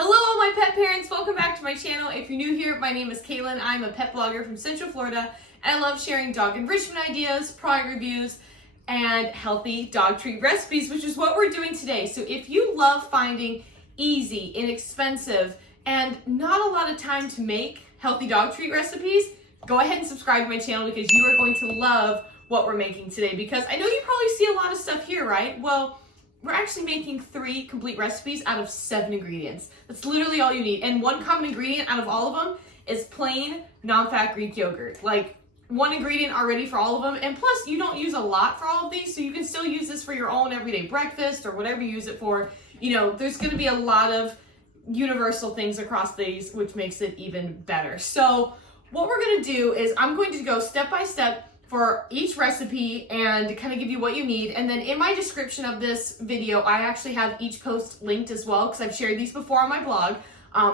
Hello all my pet parents, welcome back to my channel. If you're new here, my name is Caitlin. I'm a pet blogger from Central Florida and I love sharing dog enrichment ideas, product reviews, and healthy dog treat recipes, which is what we're doing today. So if you love finding easy, inexpensive, and not a lot of time to make healthy dog treat recipes, go ahead and subscribe to my channel because you are going to love what we're making today. Because I know you probably see a lot of stuff here, right? Well, we're actually making 3 complete recipes out of 7 ingredients. That's literally all you need. And one common ingredient out of all of them is plain, non-fat Greek yogurt. Like, one ingredient already for all of them. And plus, you don't use a lot for all of these, so you can still use this for your own everyday breakfast or whatever you use it for. You know, there's gonna be a lot of universal things across these, which makes it even better. So what we're gonna do is I'm going to go step by step for each recipe and kind of give you what you need. And then in my description of this video, I actually have each post linked as well because I've shared these before on my blog.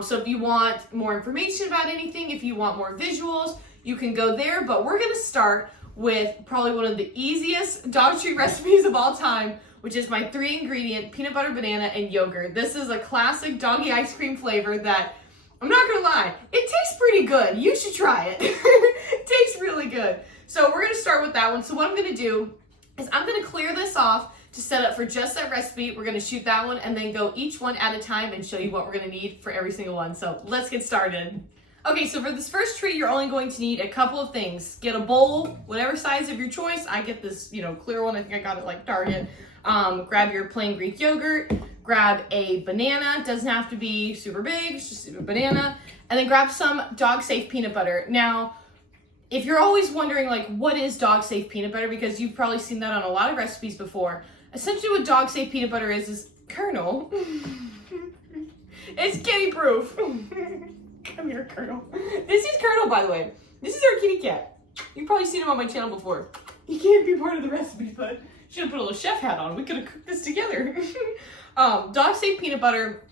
So if you want more information about anything, if you want more visuals, you can go there. But we're gonna start with probably one of the easiest dog treat recipes of all time, which is my 3-ingredient peanut butter, banana, and yogurt. This is a classic doggy ice cream flavor that, I'm not gonna lie, it tastes pretty good. You should try it. It tastes really good. So we're gonna start with that one. So what I'm gonna do is I'm gonna clear this off to set up for just that recipe. We're gonna shoot that one and then go each one at a time and show you what we're gonna need for every single one. So let's get started. Okay, so for this first treat, you're only going to need a couple of things. Get a bowl, whatever size of your choice. I get this, clear one. I think I got it like Target. Grab your plain Greek yogurt. Grab a banana. Doesn't have to be super big, it's just a banana. And then grab some dog-safe peanut butter. Now, if you're always wondering, like, what is dog-safe peanut butter? Because you've probably seen that on a lot of recipes before. Essentially what dog-safe peanut butter is Colonel. It's kitty-proof. Come here, Colonel. This is Colonel, by the way. This is our kitty cat. You've probably seen him on my channel before. He can't be part of the recipe, but should have put a little chef hat on. We could have cooked this together. Dog-safe peanut butter,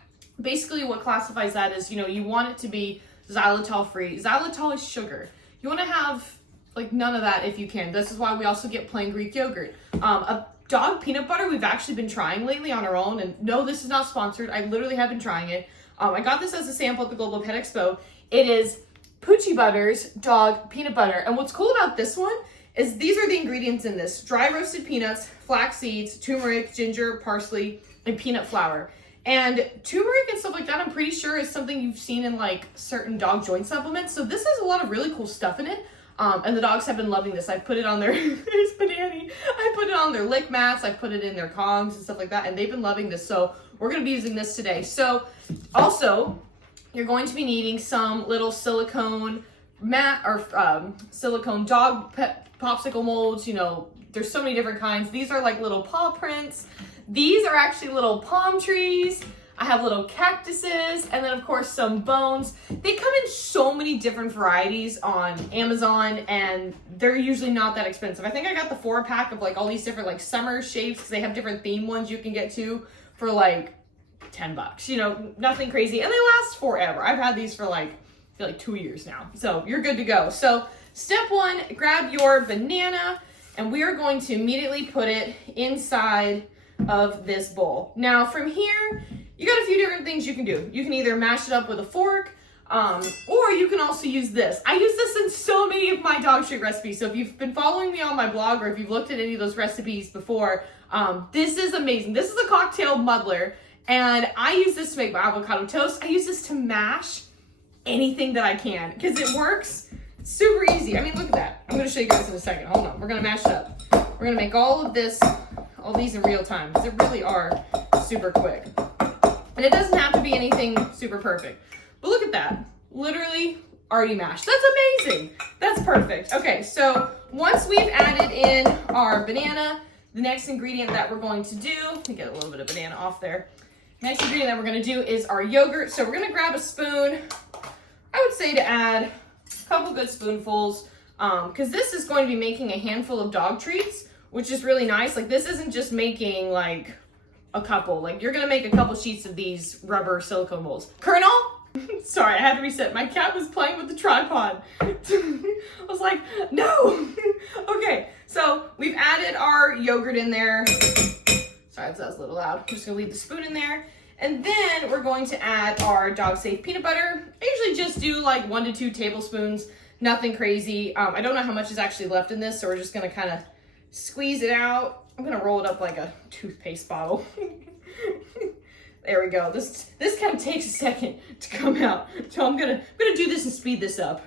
basically what classifies that is, you want it to be xylitol-free. Xylitol is sugar. You want to have like none of that if you can. This is why we also get plain Greek yogurt. A dog peanut butter we've actually been trying lately on our own, and no, this is not sponsored. I literally have been trying it. I got this as a sample at the Global Pet Expo. It is Poochie Butter's dog peanut butter. And what's cool about this one is these are the ingredients in this: dry roasted peanuts, flax seeds, turmeric, ginger, parsley, and peanut flour. And turmeric and stuff like that, I'm pretty sure is something you've seen in like certain dog joint supplements. So this has a lot of really cool stuff in it. And the dogs have been loving this. I've put it on their, there's Banani. I put it on their lick mats. I put it in their Kongs and stuff like that. And they've been loving this. So we're going to be using this today. So also you're going to be needing some little silicone mat or silicone dog popsicle molds. There's so many different kinds. These are like little paw prints. These are actually little palm trees. I have little cactuses, and then of course some bones. They come in so many different varieties on Amazon, and they're usually not that expensive. I think I got the 4-pack of like all these different like summer shapes because they have different theme ones you can get to for like $10. Nothing crazy, and they last forever. I've had these for like, I feel like 2 years now, so you're good to go. So step 1, grab your banana, and we are going to immediately put it inside of this bowl. Now from here, you got a few different things you can do. You can either mash it up with a fork, or you can also use this. I use this in so many of my dog treat recipes. So if you've been following me on my blog or if you've looked at any of those recipes before, this is amazing. This is a cocktail muddler, and I use this to make my avocado toast. I use this to mash anything that I can because it works super easy. I mean, look at that. I'm going to show you guys in a second. Hold on. We're going to mash it up. We're going to make all these in real time because they really are super quick. And it doesn't have to be anything super perfect. But look at that. Literally already mashed. That's amazing. That's perfect. Okay, so once we've added in our banana, the next ingredient that we're going to do, let me get a little bit of banana off there. Next ingredient that we're going to do is our yogurt. So we're going to grab a spoon. I would say to add a couple good spoonfuls because this is going to be making a handful of dog treats, which is really nice. Like, this isn't just making like a couple. Like, you're gonna make a couple sheets of these rubber silicone molds. Colonel? Sorry, I had to reset. My cat was playing with the tripod. I was like, no. Okay, so we've added our yogurt in there. Sorry if that was a little loud. I'm just gonna leave the spoon in there. And then we're going to add our dog safe peanut butter. I usually just do like 1 to 2 tablespoons, nothing crazy. I don't know how much is actually left in this, so we're just gonna kind of squeeze it out. I'm gonna roll it up like a toothpaste bottle. There we go. This kind of takes a second to come out. So I'm gonna do this and speed this up.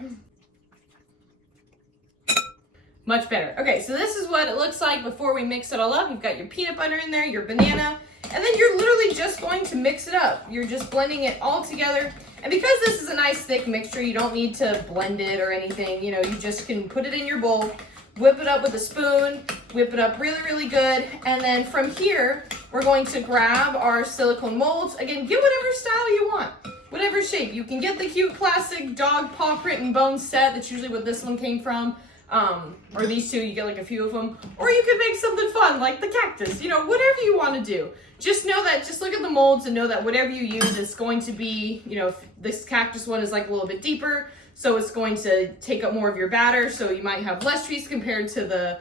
Much better. Okay, so this is what it looks like before we mix it all up. You've got your peanut butter in there, your banana, and then you're literally just going to mix it up. You're just blending it all together. And because this is a nice thick mixture, you don't need to blend it or anything. You know, you just can put it in your bowl, whip it up with a spoon, whip it up really, really good. And then from here, we're going to grab our silicone molds. Again, get whatever style you want, whatever shape. You can get the cute classic dog paw print and bone set. That's usually what this one came from. Or these two, you get like a few of them. Or you could make something fun like the cactus, you know, whatever you want to do. Just know that, just look at the molds and know that whatever you use is going to be, you know, this cactus one is like a little bit deeper, so it's going to take up more of your batter, so you might have less treats compared to the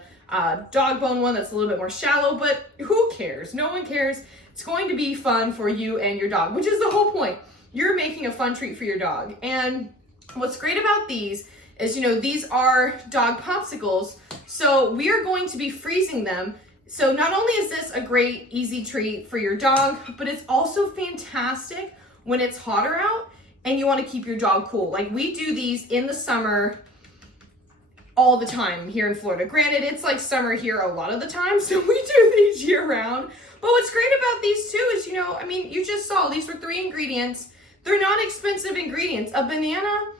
dog bone one that's a little bit more shallow, but who cares? No one cares. It's going to be fun for you and your dog, which is the whole point. You're making a fun treat for your dog. And what's great about these is, you know, these are dog popsicles, so we are going to be freezing them. So not only is this a great, easy treat for your dog, but it's also fantastic when it's hotter out and you want to keep your dog cool. Like, we do these in the summer all the time here in Florida. Granted, it's like summer here a lot of the time, so we do these year round. But what's great about these too is, you know, I mean, you just saw these were 3 ingredients. They're not expensive ingredients. A banana,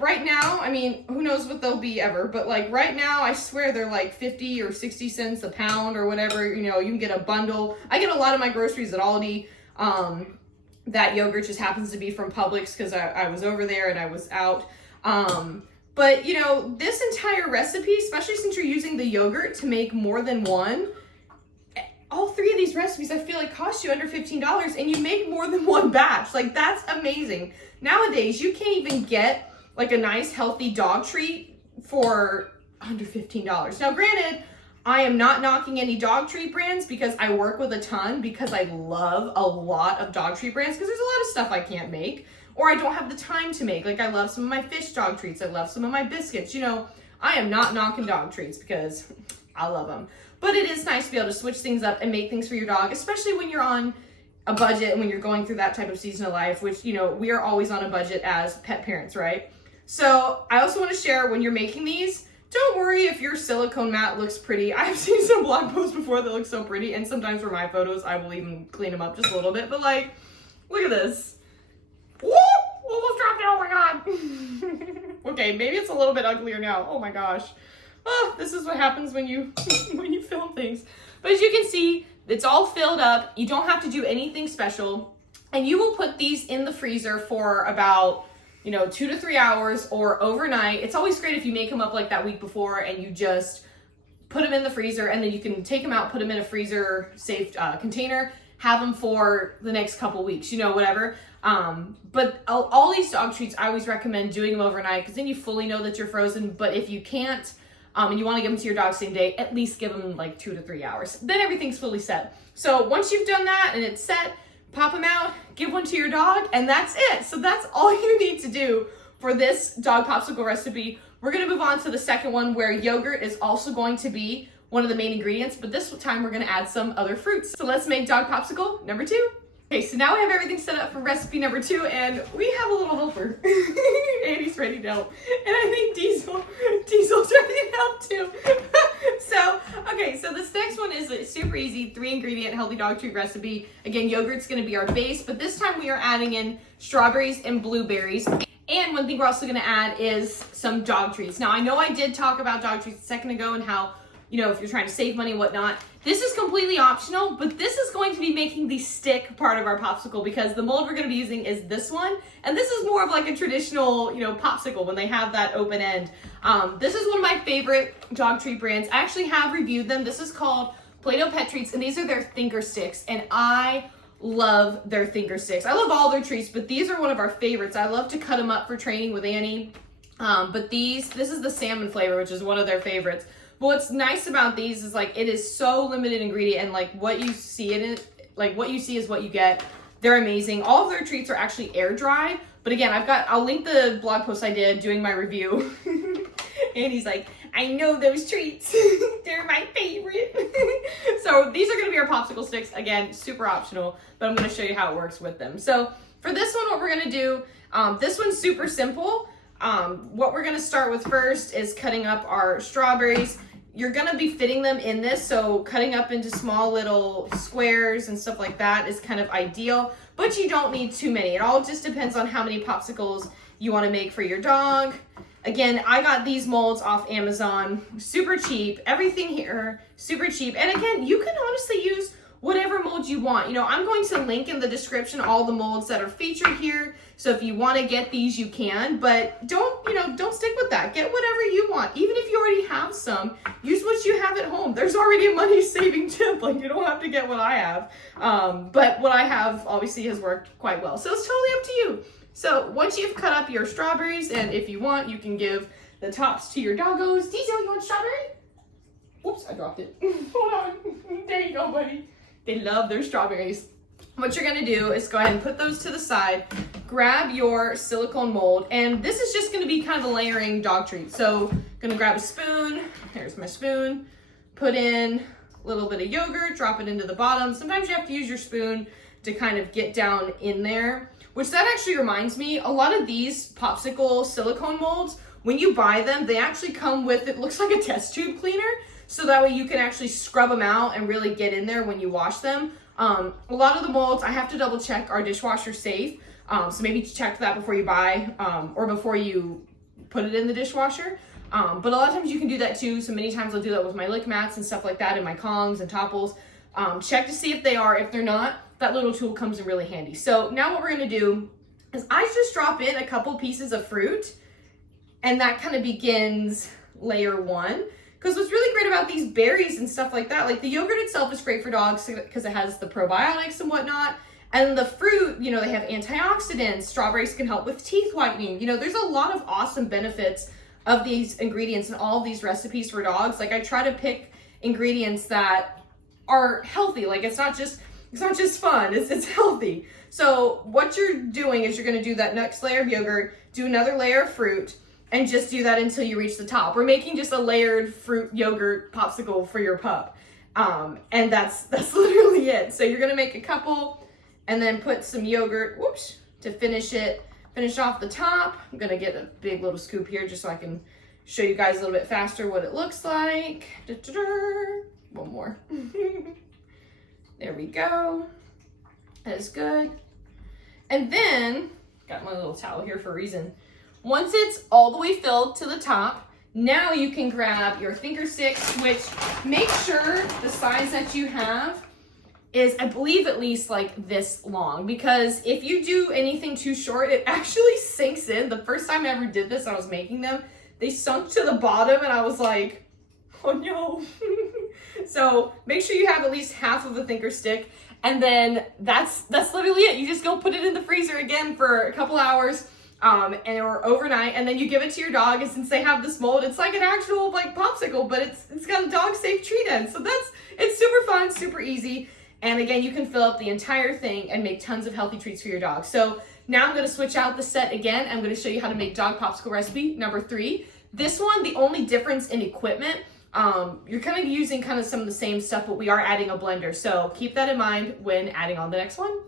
right now, I mean, who knows what they'll be ever, but like right now, I swear they're like 50 or 60 cents a pound or whatever. You know, you can get a bundle. I get a lot of my groceries at Aldi. That yogurt just happens to be from Publix because I was over there and I was out. But you know, this entire recipe, especially since you're using the yogurt to make more than one, all 3 of these recipes I feel like cost you under $15 and you make more than one batch. Like, that's amazing. Nowadays, you can't even get like a nice healthy dog treat for under $15. Now granted, I am not knocking any dog treat brands because I work with a ton, because I love a lot of dog treat brands, because there's a lot of stuff I can't make or I don't have the time to make. Like, I love some of my fish dog treats, I love some of my biscuits. You know, I am not knocking dog treats because I love them. But it is nice to be able to switch things up and make things for your dog, especially when you're on a budget and when you're going through that type of season of life, which, you know, we are always on a budget as pet parents, right? So I also want to share, when you're making these, don't worry if your silicone mat looks pretty. I've seen some blog posts before that look so pretty, and sometimes for my photos, I will even clean them up just a little bit, but like, look at this. Woo! Almost dropped it, oh my God. Okay, maybe it's a little bit uglier now. Oh my gosh. Oh, this is what happens when you, when you film things. But as you can see, it's all filled up. You don't have to do anything special, and you will put these in the freezer for about, you know, 2 to 3 hours or overnight. It's always great if you make them up like that week before and you just put them in the freezer, and then you can take them out, put them in a freezer safe container, have them for the next couple weeks, you know, whatever. But all these dog treats, I always recommend doing them overnight, because then you fully know that you're frozen. But if you can't, and you want to give them to your dog same day, at least give them like 2 to 3 hours. Then everything's fully set. So once you've done that and it's set, pop them out, give one to your dog, and that's it. So that's all you need to do for this dog popsicle recipe. We're gonna move on to the second one, where yogurt is also going to be one of the main ingredients, but this time we're gonna add some other fruits. So let's make dog popsicle number 2. Okay, so now we have everything set up for recipe number 2, and we have a little helper. Andy's ready to help. And I think Diesel's ready to help too. So this next one is a super easy 3 ingredient healthy dog treat recipe. Again, yogurt's gonna be our base, but this time we are adding in strawberries and blueberries. And one thing we're also gonna add is some dog treats. Now, I know I did talk about dog treats a second ago and how, you know, if you're trying to save money and whatnot, this is completely optional, but this is going to be making the stick part of our popsicle, because the mold we're going to be using is this one. And this is more of like a traditional, you know, popsicle when they have that open end. This is one of my favorite dog treat brands. I actually have reviewed them. This is called Plato Pet Treats, and these are their thinker sticks. And I love their thinker sticks. I love all their treats, but these are one of our favorites. I love to cut them up for training with Annie. But this is the salmon flavor, which is one of their favorites. But what's nice about these is, like, it is so limited ingredient, and like what you see in it, like what you see is what you get. They're amazing. All of their treats are actually air dried. But again, I'll link the blog post I did doing my review. And he's like, I know those treats. They're my favorite. So these are going to be our popsicle sticks. Again, super optional, but I'm going to show you how it works with them. So for this one, what we're going to do, this one's super simple. What we're going to start with first is cutting up our strawberries. You're going to be fitting them in this, so cutting up into small little squares and stuff like that is kind of ideal, but you don't need too many. It all just depends on how many popsicles you want to make for your dog. Again, I got these molds off Amazon, super cheap. Everything here, super cheap. And again, you can honestly use whatever mold you want. You know, I'm going to link in the description all the molds that are featured here. So if you want to get these, you can, but don't stick with that. Get whatever you want. Even if you already have some, use what you have at home. There's already a money saving tip. Like, you don't have to get what I have. But what I have obviously has worked quite well. So it's totally up to you. So once you've cut up your strawberries, and if you want, you can give the tops to your doggos. Diesel, you want strawberry? Whoops, I dropped it. Hold on. There you go, buddy. They love their strawberries. What you're gonna do is go ahead and put those to the side, grab your silicone mold, and this is just gonna be kind of a layering dog treat. So I'm gonna grab a spoon, here's my spoon, put in a little bit of yogurt, drop it into the bottom. Sometimes you have to use your spoon to kind of get down in there, which that actually reminds me, a lot of these popsicle silicone molds, when you buy them, they actually come with, it looks like a test tube cleaner, so that way you can actually scrub them out and really get in there when you wash them. A lot of the molds, I have to double check, are dishwasher safe. So maybe check that before you buy or before you put it in the dishwasher. But a lot of times you can do that too. So many times I'll do that with my lick mats and stuff like that, and my Kongs and topples. Check to see if they are. If they're not, that little tool comes in really handy. So now what we're gonna do is I just drop in a couple pieces of fruit, and that kind of begins layer one. Because what's really great about these berries and stuff like that, like the yogurt itself is great for dogs because it has the probiotics and whatnot. And the fruit, you know, they have antioxidants. Strawberries can help with teeth whitening. You know, there's a lot of awesome benefits of these ingredients and all of these recipes for dogs. Like, I try to pick ingredients that are healthy. Like, it's not just fun, it's healthy. So what you're doing is you're gonna do that next layer of yogurt, do another layer of fruit, and just do that until you reach the top. We're making just a layered fruit yogurt popsicle for your pup. And that's literally it. So you're gonna make a couple and then put some yogurt, whoops, to finish off the top. I'm gonna get a big little scoop here just so I can show you guys a little bit faster what it looks like. One more. There we go. That is good. And then, got my little towel here for a reason. Once it's all the way filled to the top, now you can grab your finger sticks, which make sure the size that you have is, I believe, at least like this long, because if you do anything too short, it actually sinks in. The first time I ever did this, I was making them, they sunk to the bottom and I was like, oh no. So make sure you have at least half of a finger stick, and then that's literally it. You just go put it in the freezer again for a couple hours. Or overnight, and then you give it to your dog, and since they have this mold, it's like an actual like popsicle, but it's got a dog safe treat in. So it's super fun, super easy. And again, you can fill up the entire thing and make tons of healthy treats for your dog. So now I'm gonna switch out the set again. I'm gonna show you how to make dog popsicle recipe number 3. This one, the only difference in equipment, you're kind of using kind of some of the same stuff, but we are adding a blender. So keep that in mind when adding on the next one.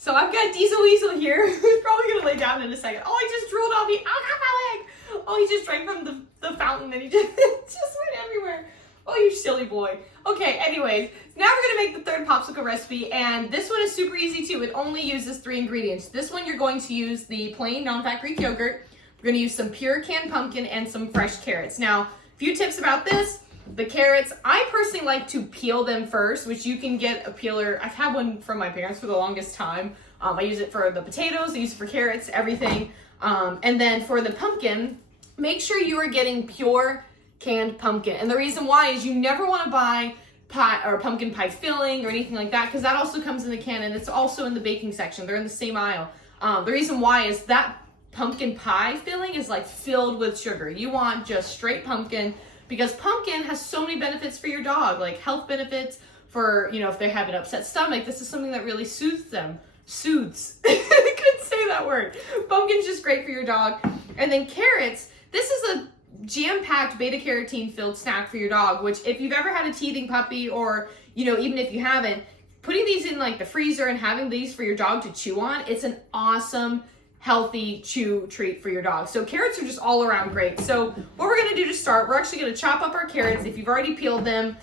So I've got Diesel Weasel here, who's probably gonna lay down in a second. Oh, he just drooled on me. Oh, got my leg. Oh, he just drank from the fountain and he just went everywhere. Oh, you silly boy. Okay, anyways, now we're gonna make the third popsicle recipe, and this one is super easy too. It only uses 3 ingredients. This one you're going to use the plain non-fat Greek yogurt. We're gonna use some pure canned pumpkin and some fresh carrots. Now, a few tips about this. The carrots, I personally like to peel them first, which you can get a peeler. I've had one from my parents for the longest time. I use it for the potatoes, I use it for carrots, everything. And then for the pumpkin, make sure you are getting pure canned pumpkin. And the reason why is you never want to buy pie or pumpkin pie filling or anything like that, because that also comes in the can, and it's also in the baking section. They're in the same aisle. The reason why is that pumpkin pie filling is like filled with sugar. You want just straight pumpkin, because pumpkin has so many benefits for your dog, like health benefits for, you know, if they have an upset stomach, this is something that really soothes them. soothes. I couldn't say that word. Pumpkin's just great for your dog. And then carrots, this is a jam-packed beta-carotene filled snack for your dog, which if you've ever had a teething puppy, or, you know, even if you haven't, putting these in like the freezer and having these for your dog to chew on, it's an awesome, healthy chew treat for your dog. So carrots are just all around great. So what we're gonna do to start, we're actually gonna chop up our carrots. If you've already peeled them,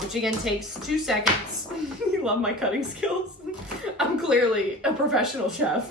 which again takes 2 seconds. You love my cutting skills. I'm clearly a professional chef.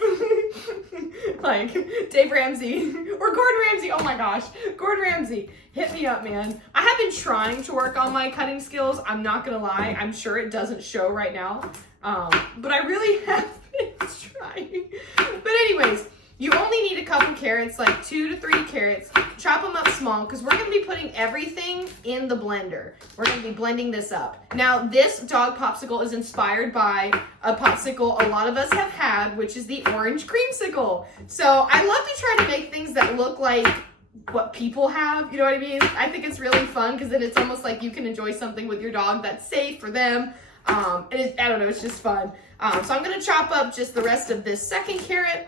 Like Dave Ramsey or Gordon Ramsay. Oh my gosh, Gordon Ramsay, hit me up, man. I have been trying to work on my cutting skills. I'm not gonna lie. I'm sure it doesn't show right now, but I really have been trying. But anyways, you only need a couple carrots, like 2 to 3 carrots. Chop them up small because we're going to be putting everything in the blender. We're going to be blending this up. Now, this dog popsicle is inspired by a popsicle a lot of us have had, which is the orange creamsicle. So I love to try to make things that look like what people have, you know what I mean? I think it's really fun because then it's almost like you can enjoy something with your dog that's safe for them. I don't know, it's just fun. So I'm going to chop up just the rest of this second carrot.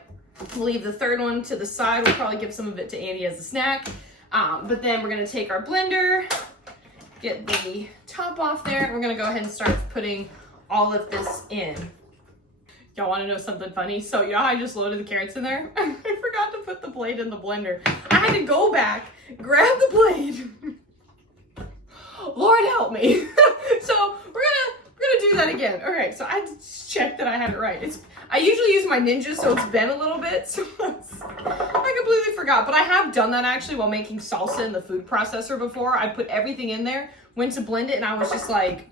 We'll leave the third one to the side. We'll probably give some of it to Andy as a snack. But then we're gonna take our blender, get the top off there, and we're gonna go ahead and start putting all of this in. Y'all wanna know something funny? So you know how I just loaded the carrots in there? I forgot to put the blade in the blender. I had to go back, grab the blade. Lord help me. So we're gonna do that again. All right, so I had to check that I had it right. I usually use my Ninja, so it's been a little bit, so I completely forgot. But I have done that actually while making salsa in the food processor before. I put everything in there, went to blend it, and I was just like,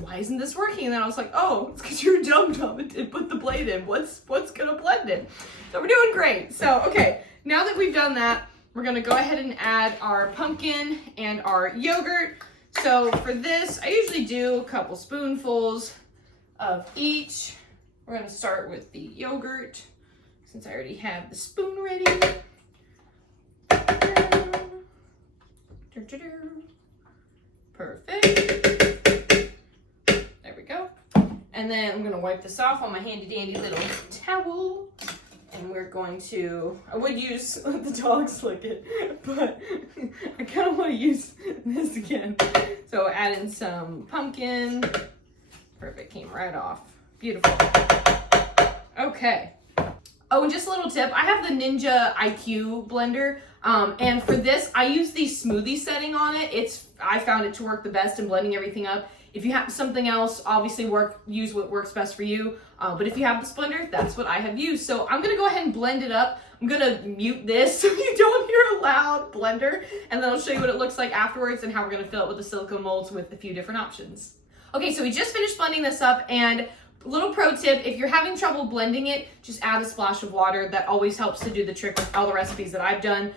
why isn't this working? And then I was like, oh, it's because you're dumb and didn't put the blade in. What's gonna blend it? So we're doing great. So, okay, now that we've done that, we're gonna go ahead and add our pumpkin and our yogurt. So for this, I usually do a couple spoonfuls of each. We're gonna start with the yogurt, since I already have the spoon ready. Perfect. There we go. And then I'm gonna wipe this off on my handy dandy little towel. And we're going to, I would use the dogs lick it, but I kind of want to use this again. So add in some pumpkin. Perfect, came right off. Beautiful. Okay. Oh, and just a little tip. I have the Ninja IQ blender. And for this, I use the smoothie setting on it. I found it to work the best in blending everything up. If you have something else, obviously use what works best for you. But if you have this blender, that's what I have used. So I'm gonna go ahead and blend it up. I'm gonna mute this so you don't hear a loud blender. And then I'll show you what it looks like afterwards and how we're gonna fill it with the silicone molds with a few different options. Okay, so we just finished blending this up, and little pro tip, if you're having trouble blending it, just add a splash of water. That always helps to do the trick with all the recipes that I've done.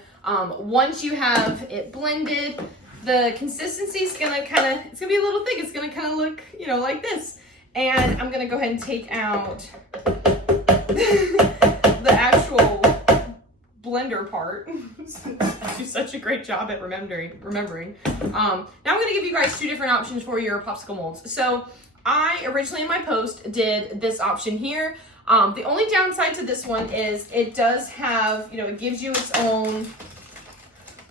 Once you have it blended, the consistency is gonna it's gonna be a little thick. It's gonna kind of look, you know, like this. And I'm gonna go ahead and take out the actual blender part. I do such a great job at remembering. Now I'm gonna give you guys 2 different options for your popsicle molds. So I originally in my post did this option here. The only downside to this one is it does have, you know, it gives you its own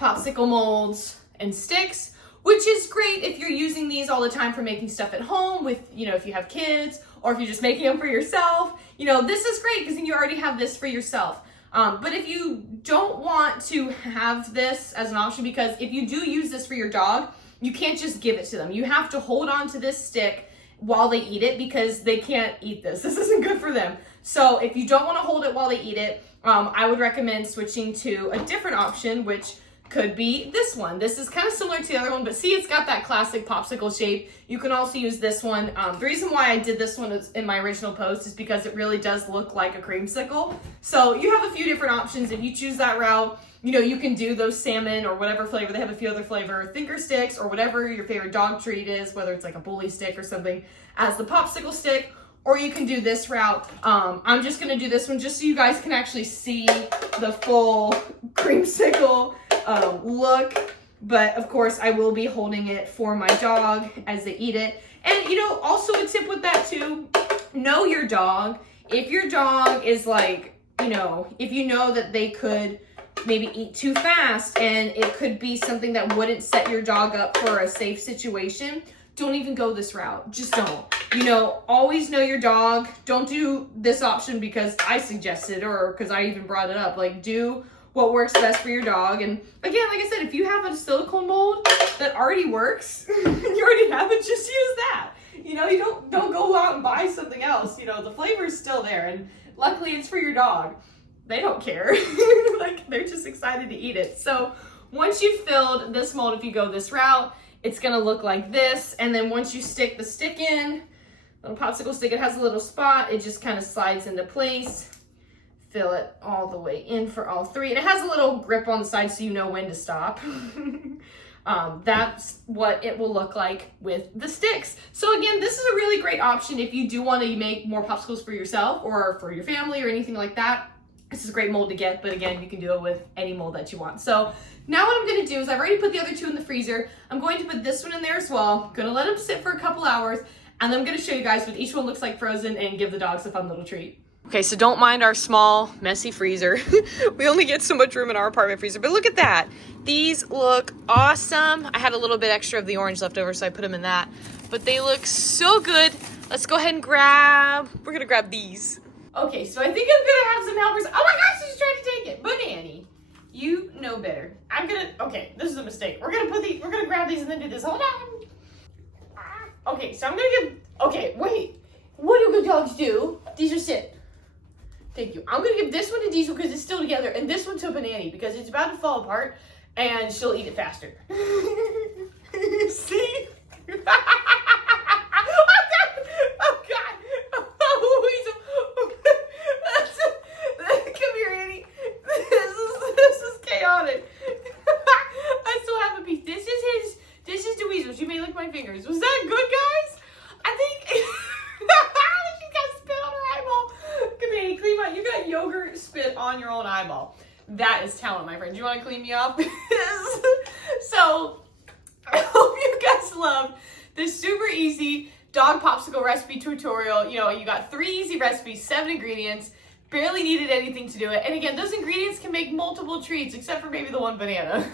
popsicle molds and sticks, which is great if you're using these all the time for making stuff at home with, you know, if you have kids or if you're just making them for yourself. You know, this is great because then you already have this for yourself. But if you don't want to have this as an option, because if you do use this for your dog, you can't just give it to them. You have to hold on to this stick while they eat it because they can't eat this. This isn't good for them. So if you don't want to hold it while they eat it, I would recommend switching to a different option, which could be this one. This is kind of similar to the other one, but see, it's got that classic popsicle shape. You can also use this one. The reason why I did this one in my original post is because it really does look like a creamsicle. So you have a few different options. If you choose that route, you know, you can do those salmon or whatever flavor. They have a few other flavor, thinker sticks or whatever your favorite dog treat is, whether it's like a bully stick or something as the popsicle stick, or you can do this route. I'm just gonna do this one just so you guys can actually see the full creamsicle look. But of course I will be holding it for my dog as they eat it. And you know, also a tip with that too, know your dog. if your dog is like, you know, if you know that they could maybe eat too fast and it could be something that wouldn't set your dog up for a safe situation, don't even go this route. Just don't. You know, always know your dog. Don't do this option because I suggested or because I even brought it up. Like, do what works best for your dog. And again, like I said, if you have a silicone mold that already works, you already have it, just use that. You know, you don't go out and buy something else. You know, the flavor is still there, and luckily it's for your dog. They don't care. Like, they're just excited to eat it. So once you've filled this mold, if you go this route, it's gonna look like this. And then once you stick the stick in, little popsicle stick, it has a little spot, it just kind of slides into place. Fill it all the way in for all three. And it has a little grip on the side so you know when to stop. That's what it will look like with the sticks. So again, this is a really great option if you do want to make more popsicles for yourself or for your family or anything like that. This is a great mold to get, but again, you can do it with any mold that you want. So now what I'm gonna do is I've already put the other two in the freezer. I'm going to put this one in there as well. I'm gonna let them sit for a couple hours, and then I'm gonna show you guys what each one looks like frozen and give the dogs a fun little treat. Okay, so don't mind our small, messy freezer. We only get so much room in our apartment freezer, but look at that. These look awesome. I had a little bit extra of the orange left over, so I put them in that. But they look so good. Let's go ahead and we're gonna grab these. Okay, so I think I'm gonna have some helpers. Oh my gosh, she's trying to take it. But Annie, you know better. Okay, this is a mistake. We're gonna grab these and then do this. Hold on. Okay, so I'm gonna okay, wait. What do good dogs do? Diesel, sit. Thank you. I'm gonna give this one to Diesel because it's still together, and this one to Banani because it's about to fall apart and she'll eat it faster. See? Fingers. Was that good, guys? I think she got spit on her eyeball. Come here, clean up. You got yogurt spit on your own eyeball. That is talent, my friend. Do you want to clean me up? So, I hope you guys loved this super easy dog popsicle recipe tutorial. You know, you got 3 easy recipes, 7 ingredients. Barely needed anything to do it. And again, those ingredients can make multiple treats, except for maybe the one banana.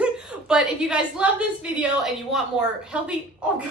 But if you guys love this video and you want more healthy dog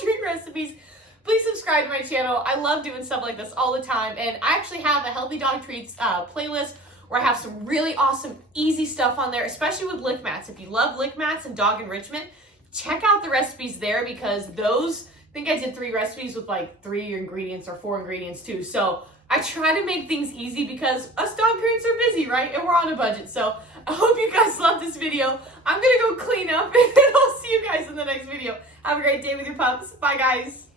treat recipes, please subscribe to my channel. I love doing stuff like this all the time. And I actually have a healthy dog treats playlist where I have some really awesome, easy stuff on there, especially with lick mats. If you love lick mats and dog enrichment, check out the recipes there because those, I think I did 3 recipes with like 3 ingredients or 4 ingredients too. So I try to make things easy because us dog parents are busy, right? And we're on a budget. So I hope you guys love this video. I'm gonna go clean up and I'll see you guys in the next video. Have a great day with your pups. Bye, guys.